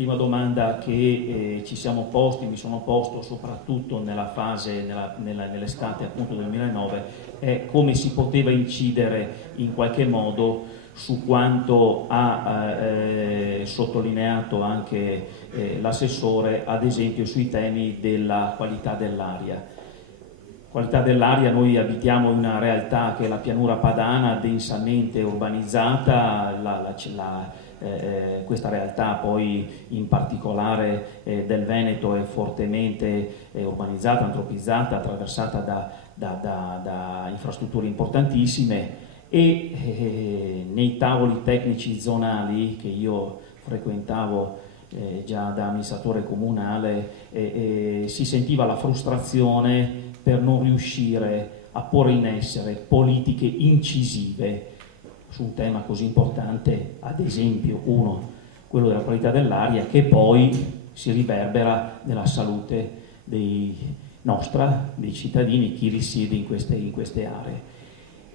prima domanda che ci siamo posti, mi sono posto soprattutto nella fase, nell'estate appunto del 2009, è come si poteva incidere in qualche modo su quanto ha sottolineato anche l'assessore, ad esempio sui temi della qualità dell'aria. Qualità dell'aria, noi abitiamo in una realtà che è la pianura padana, densamente urbanizzata, questa realtà poi in particolare del Veneto è fortemente urbanizzata, antropizzata, attraversata da infrastrutture importantissime e nei tavoli tecnici zonali che io frequentavo già da amministratore comunale si sentiva la frustrazione per non riuscire a porre in essere politiche incisive su un tema così importante, ad esempio quello della qualità dell'aria, che poi si riverbera nella salute dei cittadini, chi risiede in queste aree.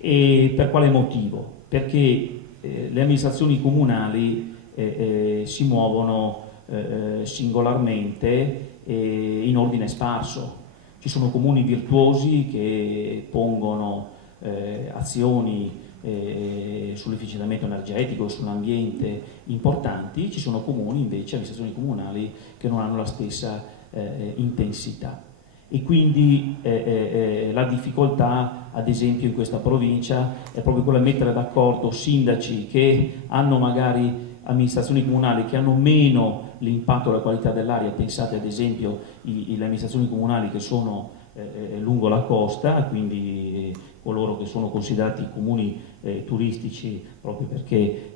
E per quale motivo? Perché le amministrazioni comunali si muovono singolarmente in ordine sparso. Ci sono comuni virtuosi che pongono azioni sull'efficientamento energetico e sull'ambiente importanti, ci sono comuni invece, amministrazioni comunali, che non hanno la stessa intensità. E quindi la difficoltà, ad esempio in questa provincia, è proprio quella di mettere d'accordo sindaci che hanno magari amministrazioni comunali che hanno meno l'impatto della qualità dell'aria. Pensate ad esempio le amministrazioni comunali che sono lungo la costa, quindi coloro che sono considerati comuni turistici proprio perché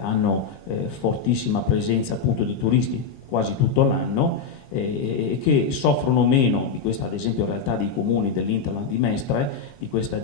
hanno fortissima presenza appunto di turisti quasi tutto l'anno, che soffrono meno di questa, ad esempio, realtà dei comuni dell'Interland di Mestre, di questo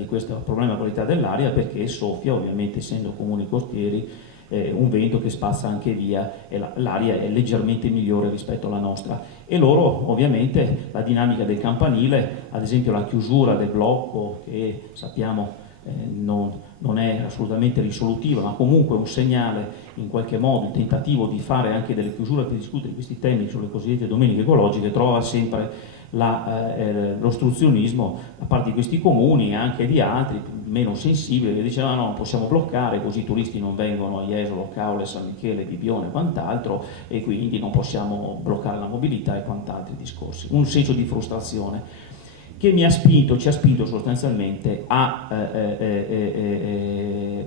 problema della qualità dell'aria, perché soffia, ovviamente essendo comuni costieri, un vento che spazza anche via e l'aria è leggermente migliore rispetto alla nostra. E loro, ovviamente, la dinamica del campanile, ad esempio la chiusura del blocco, che sappiamo non è assolutamente risolutiva, ma comunque un segnale in qualche modo, il tentativo di fare anche delle chiusure per discutere di questi temi sulle cosiddette domeniche ecologiche, trova sempre l'ostruzionismo da parte di questi comuni e anche di altri meno sensibili che dicevano no, non possiamo bloccare, così i turisti non vengono a Jesolo, Caule, San Michele, Bibione e quant'altro, e quindi non possiamo bloccare la mobilità e quant'altri discorsi. Un senso di frustrazione che ci ha spinto sostanzialmente a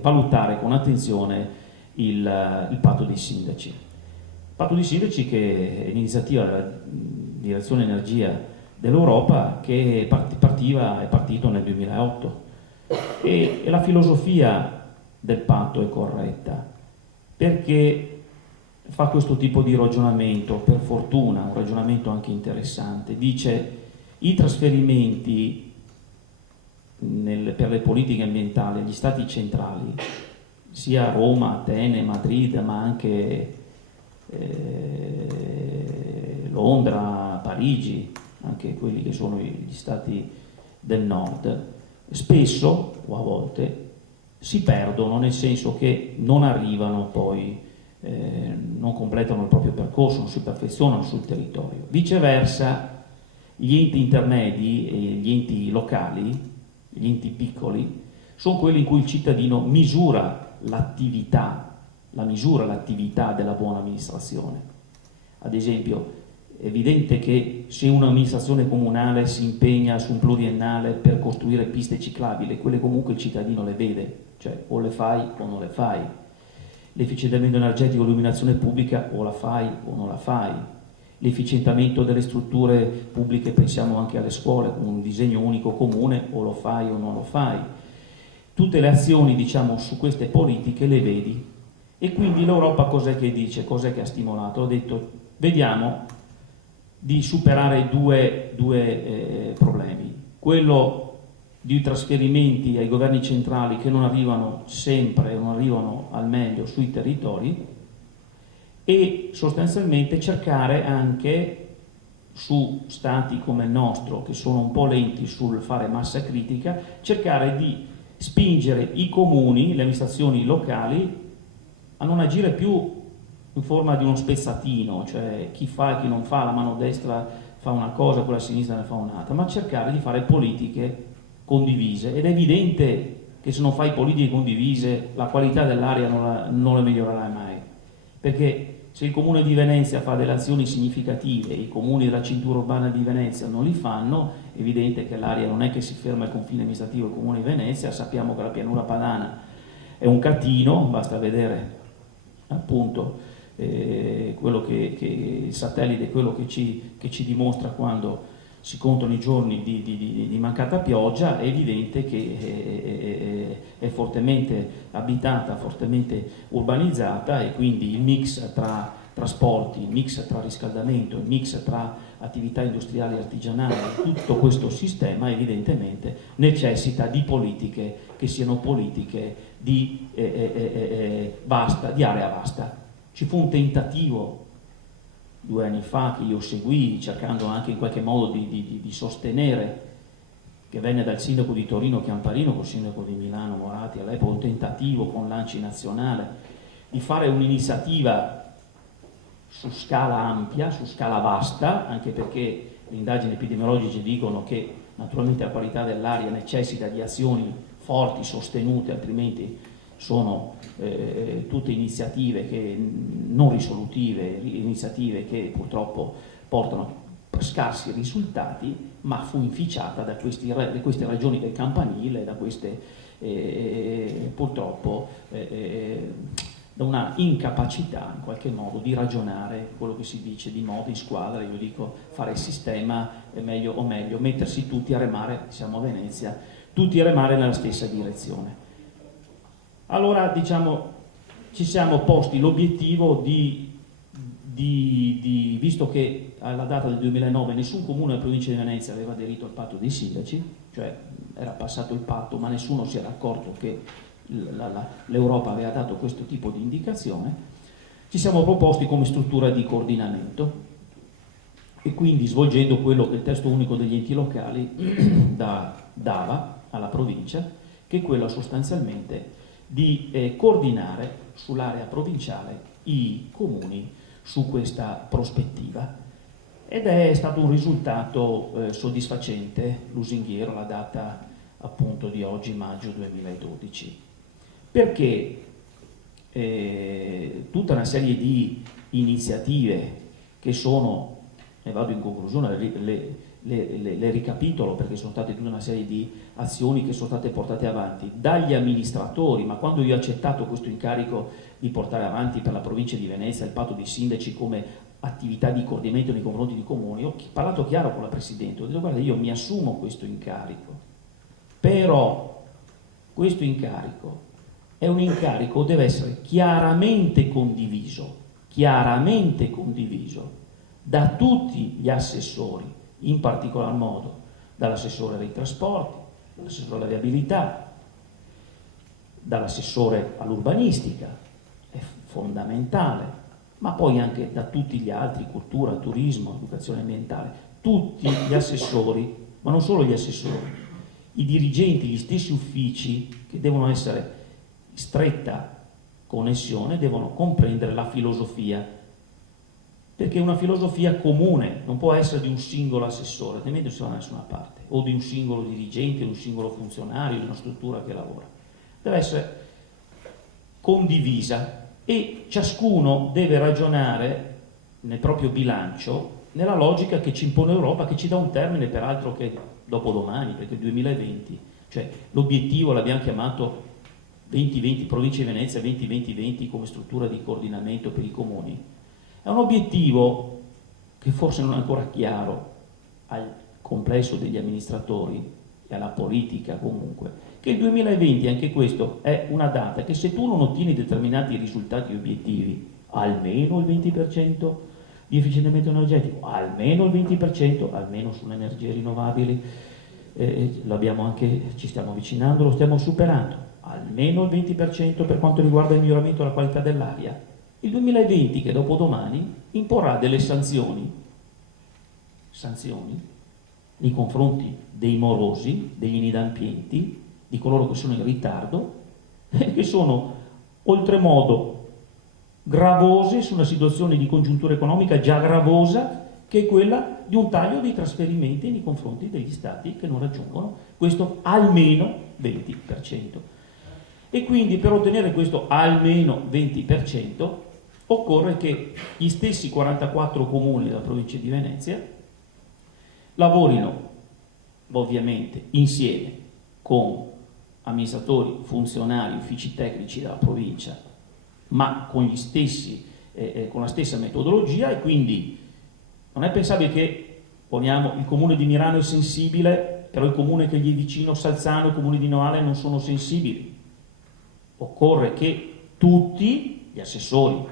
valutare con attenzione il patto dei sindaci. Il patto dei sindaci, che è l'iniziativa della Direzione Energia dell'Europa, che è partito nel 2008, e la filosofia del patto è corretta perché fa questo tipo di ragionamento, per fortuna un ragionamento anche interessante. Dice: i trasferimenti per le politiche ambientali agli stati centrali, sia Roma, Atene, Madrid, ma anche Londra, Parigi, anche quelli che sono gli stati del nord, spesso o a volte si perdono, nel senso che non arrivano poi, non completano il proprio percorso, non si perfezionano sul territorio. Viceversa, gli enti intermedi e gli enti locali, gli enti piccoli, sono quelli in cui il cittadino misura l'attività della buona amministrazione. Ad esempio, è evidente che se un'amministrazione comunale si impegna su un pluriennale per costruire piste ciclabili, quelle comunque il cittadino le vede, cioè o le fai o non le fai. L'efficientamento energetico e l'illuminazione pubblica o la fai o non la fai. L'efficientamento delle strutture pubbliche, pensiamo anche alle scuole, con un disegno unico comune, o lo fai o non lo fai. Tutte le azioni, diciamo, su queste politiche le vedi. E quindi l'Europa cos'è che dice? Cos'è che ha stimolato? Ha detto: vediamo di superare due problemi. Quello di trasferimenti ai governi centrali che non arrivano sempre, non arrivano al meglio sui territori, e sostanzialmente cercare anche su stati come il nostro, che sono un po' lenti sul fare massa critica, cercare di spingere i comuni, le amministrazioni locali, a non agire più in forma di uno spezzatino, cioè chi fa e chi non fa, la mano destra fa una cosa, quella sinistra ne fa un'altra, ma cercare di fare politiche condivise. Ed è evidente che se non fai politiche condivise la qualità dell'aria non la migliorerai mai, perché se il Comune di Venezia fa delle azioni significative e i comuni della cintura urbana di Venezia non li fanno, è evidente che l'aria non è che si ferma al confine amministrativo del Comune di Venezia. Sappiamo che la pianura padana è un catino, basta vedere appunto quello che il satellite è quello che ci dimostra quando si contano i giorni di mancata pioggia. È evidente che è fortemente abitata, fortemente urbanizzata, e quindi il mix tra trasporti, il mix tra riscaldamento, il mix tra attività industriali e artigianali, tutto questo sistema evidentemente necessita di politiche che siano politiche di area vasta. Ci fu un tentativo 2 anni fa che io seguì, cercando anche in qualche modo di sostenere, che venne dal sindaco di Torino Chiamparino col sindaco di Milano Moratti, all'epoca un tentativo con l'ANCI nazionale di fare un'iniziativa su scala ampia, su scala vasta, anche perché le indagini epidemiologiche dicono che naturalmente la qualità dell'aria necessita di azioni forti, sostenute, altrimenti sono tutte iniziative non risolutive, iniziative che purtroppo portano scarsi risultati, ma fu inficiata da queste ragioni del campanile, da queste purtroppo da una incapacità in qualche modo di ragionare, quello che si dice di modo in squadra. Io dico fare sistema è meglio, o meglio mettersi tutti a remare, siamo a Venezia, tutti a remare nella stessa direzione. Allora, diciamo, ci siamo posti l'obiettivo visto che alla data del 2009 nessun comune della provincia di Venezia aveva aderito al patto dei sindaci, cioè era passato il patto ma nessuno si era accorto che l'Europa aveva dato questo tipo di indicazione, ci siamo proposti come struttura di coordinamento, e quindi svolgendo quello che il testo unico degli enti locali dava alla provincia, che è quello sostanzialmente di coordinare sull'area provinciale i comuni su questa prospettiva. Ed è stato un risultato soddisfacente, lusinghiero, la data appunto di oggi, maggio 2012, perché tutta una serie di iniziative che sono, e vado in conclusione, le ricapitolo perché sono state tutta una serie di azioni che sono state portate avanti dagli amministratori, ma quando io ho accettato questo incarico di portare avanti per la provincia di Venezia il patto dei sindaci come attività di coordinamento nei confronti dei comuni, ho parlato chiaro con la Presidente, ho detto guarda, io mi assumo questo incarico, però questo incarico è un incarico, deve essere chiaramente condiviso da tutti gli assessori, in particolar modo dall'assessore dei trasporti, dall'assessore alla viabilità, dall'assessore all'urbanistica, è fondamentale, ma poi anche da tutti gli altri, cultura, turismo, educazione ambientale, tutti gli assessori, ma non solo gli assessori, i dirigenti, gli stessi uffici che devono essere in stretta connessione, devono comprendere la filosofia, perché è una filosofia comune, non può essere di un singolo assessore, altrimenti non si va da nessuna parte, o di un singolo dirigente, di un singolo funzionario, di una struttura che lavora. Deve essere condivisa e ciascuno deve ragionare nel proprio bilancio nella logica che ci impone l'Europa, che ci dà un termine peraltro che è dopodomani, perché il 2020, cioè l'obiettivo l'abbiamo chiamato 2020, provincia di Venezia 2020 come struttura di coordinamento per i comuni. È un obiettivo che forse non è ancora chiaro al complesso degli amministratori e alla politica comunque, che il 2020, anche questo, è una data che se tu non ottieni determinati risultati obiettivi, almeno il 20% di efficientamento energetico, almeno il 20%, almeno sulle energie rinnovabili, l'abbiamo anche, ci stiamo avvicinando, lo stiamo superando, almeno il 20% per quanto riguarda il miglioramento della qualità dell'aria. Il 2020, che dopodomani, imporrà delle sanzioni nei confronti dei morosi, degli inadempienti, di coloro che sono in ritardo e che sono oltremodo gravose su una situazione di congiuntura economica già gravosa, che è quella di un taglio dei trasferimenti nei confronti degli stati che non raggiungono questo almeno 20%. E quindi per ottenere questo almeno 20% occorre che gli stessi 44 comuni della provincia di Venezia lavorino ovviamente insieme con amministratori, funzionari, uffici tecnici della provincia, ma con gli stessi, con la stessa metodologia, e quindi non è pensabile che, poniamo, il comune di Mirano è sensibile, però il comune che gli è vicino, Salzano, il comune di Noale non sono sensibili. Occorre che tutti gli assessori,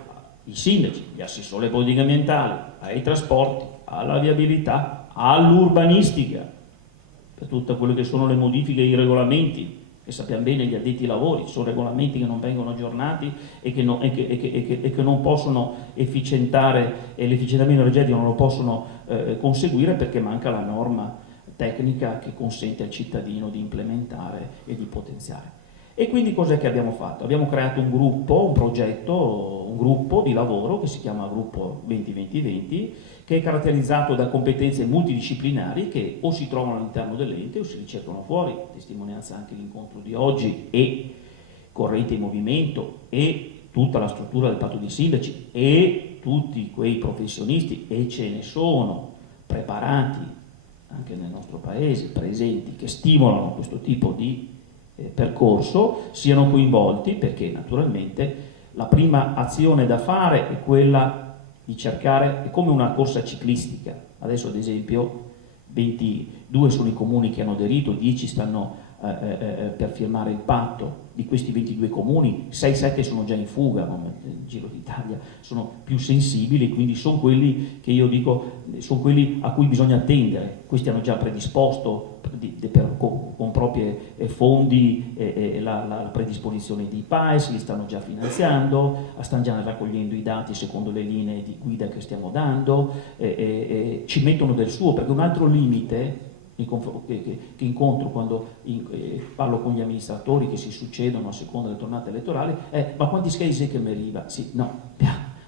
i sindaci, gli assessori alle politiche ambientali, ai trasporti, alla viabilità, all'urbanistica, per tutte quelle che sono le modifiche ai regolamenti, che sappiamo bene gli addetti ai lavori, sono regolamenti che non vengono aggiornati e che non possono efficientare, e l'efficientamento energetico non lo possono conseguire perché manca la norma tecnica che consente al cittadino di implementare e di potenziare. E quindi cos'è che abbiamo fatto? Abbiamo creato un gruppo, un progetto, un gruppo di lavoro che si chiama Gruppo 20-20-20, che è caratterizzato da competenze multidisciplinari che o si trovano all'interno dell'ente o si ricercano fuori, testimonianza anche l'incontro di oggi, e Corrente in Movimento e tutta la struttura del patto dei sindaci e tutti quei professionisti, e ce ne sono preparati anche nel nostro paese, presenti, che stimolano questo tipo di percorso, siano coinvolti, perché naturalmente la prima azione da fare è quella di cercare, è come una corsa ciclistica. Adesso ad esempio 22 sono i comuni che hanno aderito, 10 stanno per firmare il patto. Di questi 22 comuni 6-7 sono già in fuga, nel Giro d'Italia sono più sensibili, quindi sono quelli che io dico, sono quelli a cui bisogna attendere. Questi hanno già predisposto con propri fondi la predisposizione di PAES, li stanno già finanziando, stanno già raccogliendo i dati secondo le linee di guida che stiamo dando, ci mettono del suo, perché un altro limite che incontro quando parlo con gli amministratori che si succedono a seconda delle tornate elettorali è: ma quanti SCAI sei che mi arriva? Sì, no,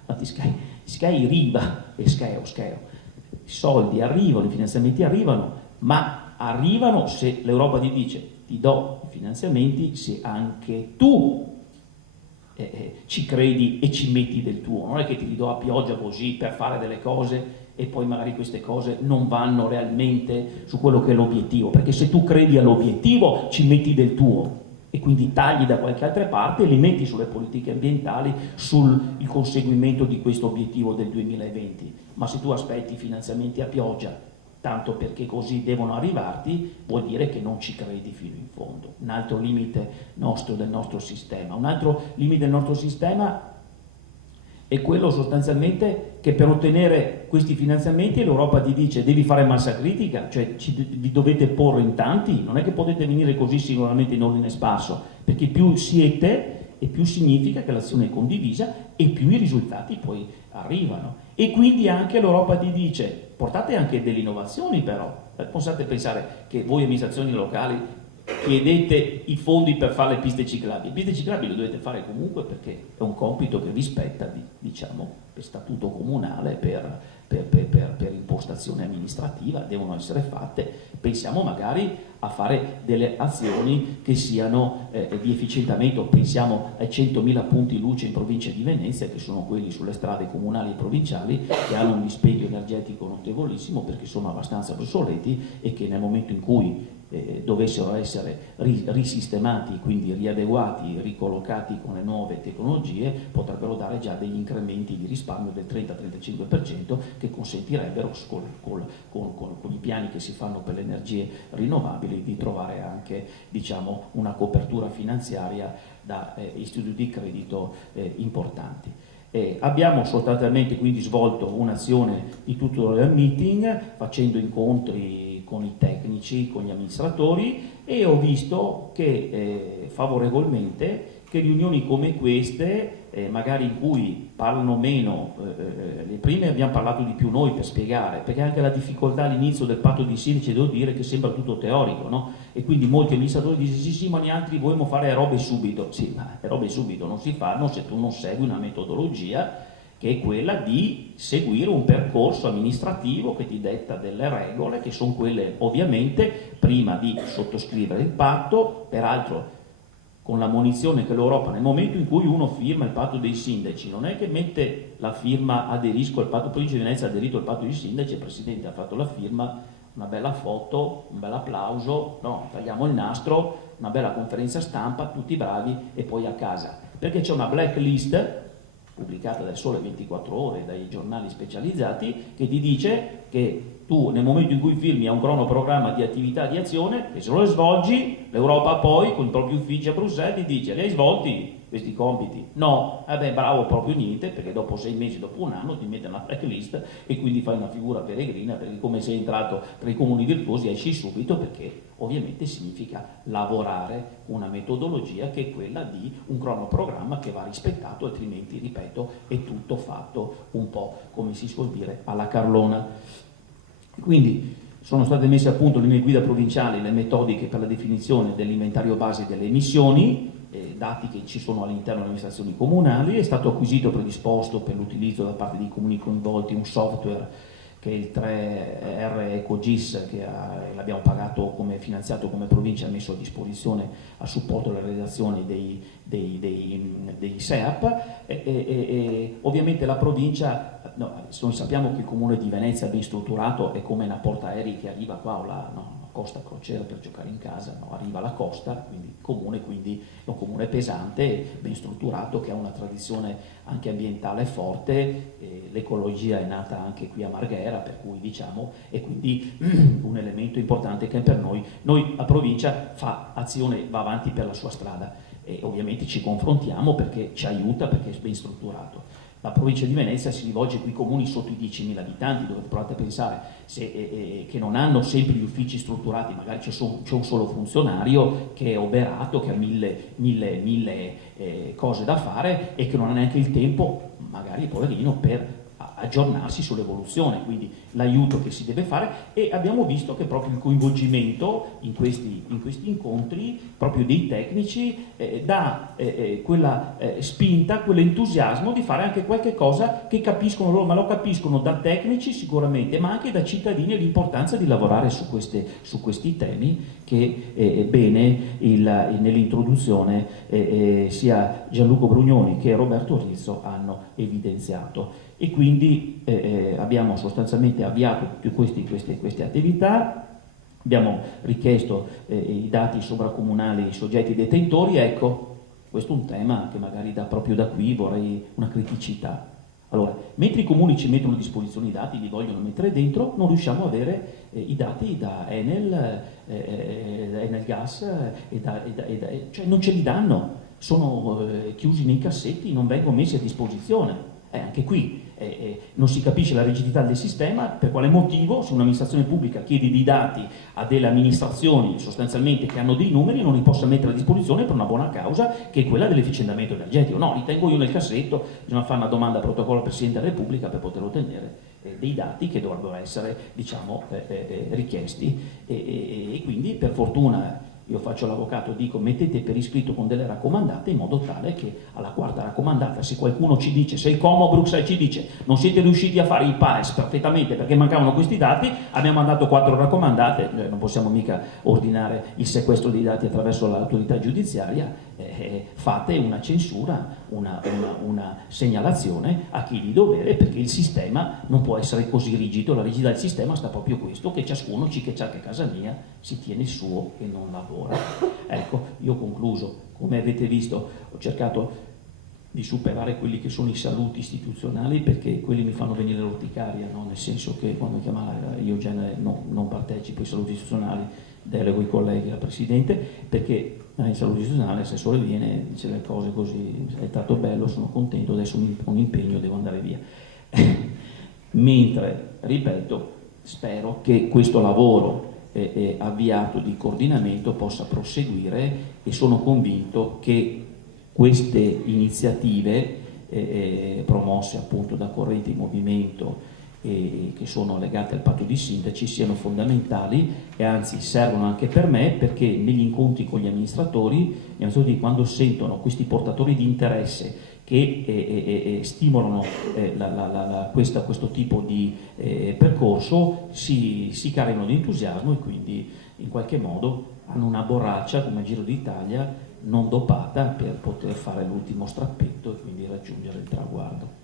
quanti SCAI arriva, e SCAI o SCAI. I soldi arrivano, i finanziamenti arrivano, ma arrivano se l'Europa ti dice: ti do i finanziamenti se anche tu ci credi e ci metti del tuo. Non è che ti li do a pioggia così per fare delle cose e poi magari queste cose non vanno realmente su quello che è l'obiettivo, perché se tu credi all'obiettivo ci metti del tuo e quindi tagli da qualche altra parte e li metti sulle politiche ambientali, sul conseguimento di questo obiettivo del 2020. Ma se tu aspetti i finanziamenti a pioggia tanto perché così devono arrivarti, vuol dire che non ci credi fino in fondo. Un altro limite del nostro sistema. Un altro limite del nostro sistema è quello sostanzialmente che per ottenere questi finanziamenti l'Europa ti dice: devi fare massa critica, cioè vi dovete porre in tanti, non è che potete venire così singolarmente in ordine sparso, perché più siete e più significa che l'azione è condivisa e più i risultati poi arrivano. E quindi anche l'Europa ti dice: portate anche delle innovazioni, però possiate pensare che voi amministrazioni locali chiedete i fondi per fare le piste ciclabili. Le piste ciclabili le dovete fare comunque, perché è un compito che vi spetta, diciamo, per statuto comunale, per impostazione amministrativa, devono essere fatte. Pensiamo magari a fare delle azioni che siano di efficientamento. Pensiamo ai 100.000 punti luce in provincia di Venezia, che sono quelli sulle strade comunali e provinciali, che hanno un dispendio energetico notevolissimo perché sono abbastanza obsoleti e che nel momento in cui dovessero essere risistemati, quindi riadeguati, ricollocati con le nuove tecnologie, potrebbero dare già degli incrementi di risparmio del 30-35% che consentirebbero con i piani che si fanno per le energie rinnovabili di trovare anche, diciamo, una copertura finanziaria da istituti di credito importanti. Abbiamo sostanzialmente quindi svolto un'azione di tutorial meeting, facendo incontri con i tecnici, con gli amministratori, e ho visto che favorevolmente che riunioni come queste magari in cui parlano meno, le prime abbiamo parlato di più noi per spiegare, perché anche la difficoltà all'inizio del patto di sindaci, devo dire che sembra tutto teorico, no? E quindi molti amministratori dicono sì, ma gli altri vogliamo fare robe subito. Sì, ma robe subito non si fanno se tu non segui una metodologia che è quella di seguire un percorso amministrativo che ti detta delle regole, che sono quelle ovviamente prima di sottoscrivere il patto, peraltro con la munizione che l'Europa, nel momento in cui uno firma il patto dei sindaci, non è che mette la firma aderisco al patto, Provincia di Venezia ha aderito al patto dei sindaci, il Presidente ha fatto la firma, una bella foto, un bel applauso, no, tagliamo il nastro, una bella conferenza stampa, tutti bravi e poi a casa. Perché c'è una blacklist pubblicata dal Sole 24 Ore, dai giornali specializzati, che ti dice che tu nel momento in cui firmi a un cronoprogramma di attività di azione, che se lo svolgi, l'Europa poi con i propri uffici a Bruxelles ti dice: li hai svolti questi compiti? No, bravo proprio niente, perché dopo 6 mesi, dopo un anno ti mette una blacklist e quindi fai una figura peregrina, perché come sei entrato tra i comuni virtuosi esci subito, perché ovviamente significa lavorare una metodologia che è quella di un cronoprogramma che va rispettato, altrimenti, ripeto, è tutto fatto un po', come si suol dire, alla Carlona. Quindi sono state messe a punto le linee guida provinciali, le metodiche per la definizione dell'inventario base delle emissioni, dati che ci sono all'interno delle amministrazioni comunali. È stato acquisito e predisposto per l'utilizzo da parte dei comuni coinvolti un software che è il 3R EcoGIS, che l'abbiamo pagato come finanziato come provincia, ha messo a disposizione a supporto della redazione dei SEAP, e ovviamente la provincia, sappiamo che il comune di Venezia è ben strutturato, è come una portaerei che arriva qua o là, no? Costa crociera per giocare in casa, no? Arriva alla costa, quindi è un comune pesante, ben strutturato, che ha una tradizione anche ambientale forte, l'ecologia è nata anche qui a Marghera, per cui diciamo, e quindi un elemento importante che per noi la provincia fa azione, va avanti per la sua strada, e ovviamente ci confrontiamo perché ci aiuta, perché è ben strutturato. La provincia di Venezia si rivolge a quei comuni sotto i 10.000 abitanti, dove provate a pensare che non hanno sempre gli uffici strutturati, magari c'è un solo funzionario che è oberato, che ha mille cose da fare e che non ha neanche il tempo, magari poverino, per aggiornarsi sull'evoluzione, quindi l'aiuto che si deve fare. E abbiamo visto che proprio il coinvolgimento in questi incontri proprio dei tecnici dà quella spinta, quell'entusiasmo di fare anche qualche cosa che capiscono loro, ma lo capiscono da tecnici sicuramente, ma anche da cittadini, l'importanza di lavorare su questi temi che bene nell'introduzione sia Gianluca Brugnoni che Roberto Rizzo hanno evidenziato. E quindi abbiamo sostanzialmente avviato tutte queste attività, abbiamo richiesto i dati sovracomunali ai soggetti detentori. Ecco, questo è un tema che magari proprio da qui vorrei una criticità. Allora, mentre i comuni ci mettono a disposizione i dati, li vogliono mettere dentro, non riusciamo a avere i dati da Enel Gas, cioè non ce li danno, sono chiusi nei cassetti, non vengono messi a disposizione. Anche qui non si capisce la rigidità del sistema, per quale motivo se un'amministrazione pubblica chiede dei dati a delle amministrazioni sostanzialmente che hanno dei numeri non li possa mettere a disposizione per una buona causa, che è quella dell'efficientamento energetico. No, li tengo io nel cassetto, bisogna fare una domanda a protocollo al Presidente della Repubblica per poter ottenere dei dati che dovrebbero essere, diciamo, richiesti, e quindi per fortuna io faccio l'avvocato, dico mettete per iscritto con delle raccomandate in modo tale che alla quarta raccomandata, se qualcuno ci dice, se il Como Bruxelles ci dice non siete riusciti a fare i PAES perfettamente perché mancavano questi dati, abbiamo mandato 4 raccomandate, non possiamo mica ordinare il sequestro dei dati attraverso l'autorità giudiziaria, fate una censura, una segnalazione a chi di dovere, perché il sistema non può essere così rigido. La rigidità del sistema sta proprio questo, che ciascuno che a casa mia si tiene il suo e non lavora. Ecco, io ho concluso. Come avete visto, ho cercato di superare quelli che sono i saluti istituzionali, perché quelli mi fanno venire l'orticaria, no? Nel senso che quando mi chiama io in genere non partecipo ai saluti istituzionali, delego i colleghi al Presidente, perché in saluti istituzionali l'assessore viene, dice le cose così, è stato bello, sono contento, adesso ho un impegno, devo andare via. Mentre, ripeto, spero che questo lavoro avviato di coordinamento possa proseguire, e sono convinto che queste iniziative promosse appunto da correnti di movimento che sono legate al patto di sindaci siano fondamentali e anzi servono anche per me, perché negli incontri con gli amministratori quando sentono questi portatori di interesse che stimolano questo tipo di percorso si caricano di entusiasmo e quindi in qualche modo hanno una borraccia come Giro d'Italia non dopata per poter fare l'ultimo strappetto e quindi raggiungere il traguardo.